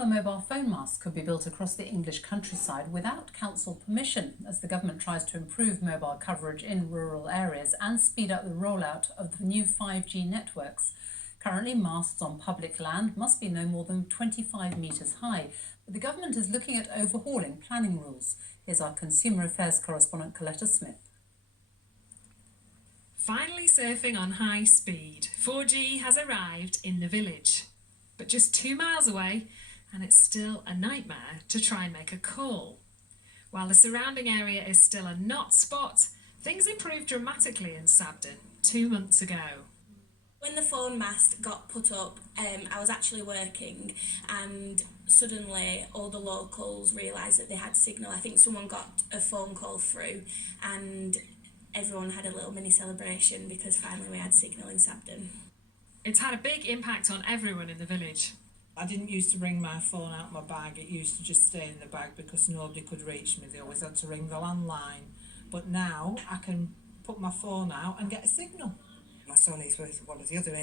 taller mobile phone masts could be built across the English countryside without council permission, as the government tries to improve mobile coverage in rural areas and speed up the rollout of the new 5G networks. Currently, masts on public land must be no more than 25 metres high, but the government is looking at overhauling planning rules. Here's our Consumer Affairs correspondent Coletta Smith. Finally surfing on high speed, 4G has arrived in the village. But just 2 miles away, and it's still a nightmare to try and make a call. While the surrounding area is still a not spot, things improved dramatically in Sabden 2 months ago. When the phone mast got put up, I was actually working, and suddenly all the locals realised that they had signal. I think someone got a phone call through, and everyone had a little mini celebration because finally we had signal in Sabden. It's had a big impact on everyone in the village. I didn't used to bring my phone out of my bag. It used to just stay in the bag because nobody could reach me. They always had to ring the landline. But now I can put my phone out and get a signal. My son is with one of the other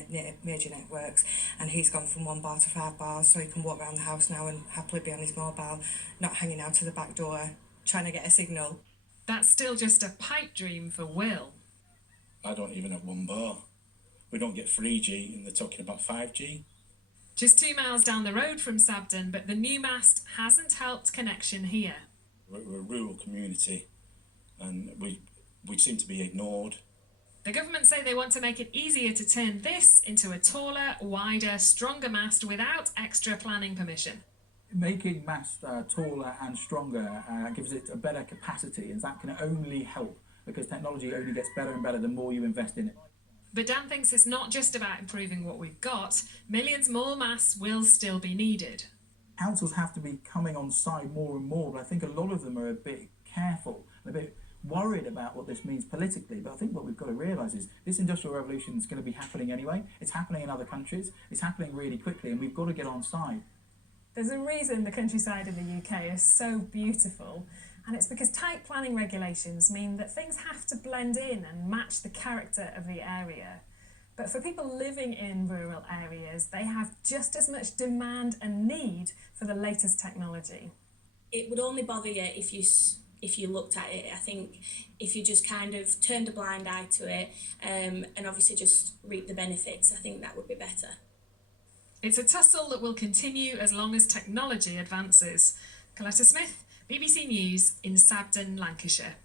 major networks, and he's gone from 1 bar to 5 bars, so he can walk around the house now and happily be on his mobile, not hanging out to the back door trying to get a signal. That's still just a pipe dream for Will. I don't even have 1 bar. We don't get 3G and they're talking about 5G. Just 2 miles down the road from Sabden, but the new mast hasn't helped connection here. We're a rural community and we seem to be ignored. The government say they want to make it easier to turn this into a taller, wider, stronger mast without extra planning permission. Making masts taller and stronger gives it a better capacity, and that can only help because technology only gets better and better the more you invest in it. But Dan thinks it's not just about improving what we've got. Millions more masts will still be needed. Councils have to be coming on side more and more, but I think a lot of them are a bit careful, a bit worried about what this means politically. But I think what we've got to realise is this industrial revolution is going to be happening anyway. It's happening in other countries. It's happening really quickly, and we've got to get on side. There's a reason the countryside in the UK is so beautiful, and it's because tight planning regulations mean that things have to blend in and match the character of the area. But for people living in rural areas, they have just as much demand and need for the latest technology. It would only bother you if you looked at it. I think if you just kind of turned a blind eye to it and obviously just reap the benefits, I think that would be better. It's a tussle that will continue as long as technology advances. Coletta Smith, BBC News in Sabden, Lancashire.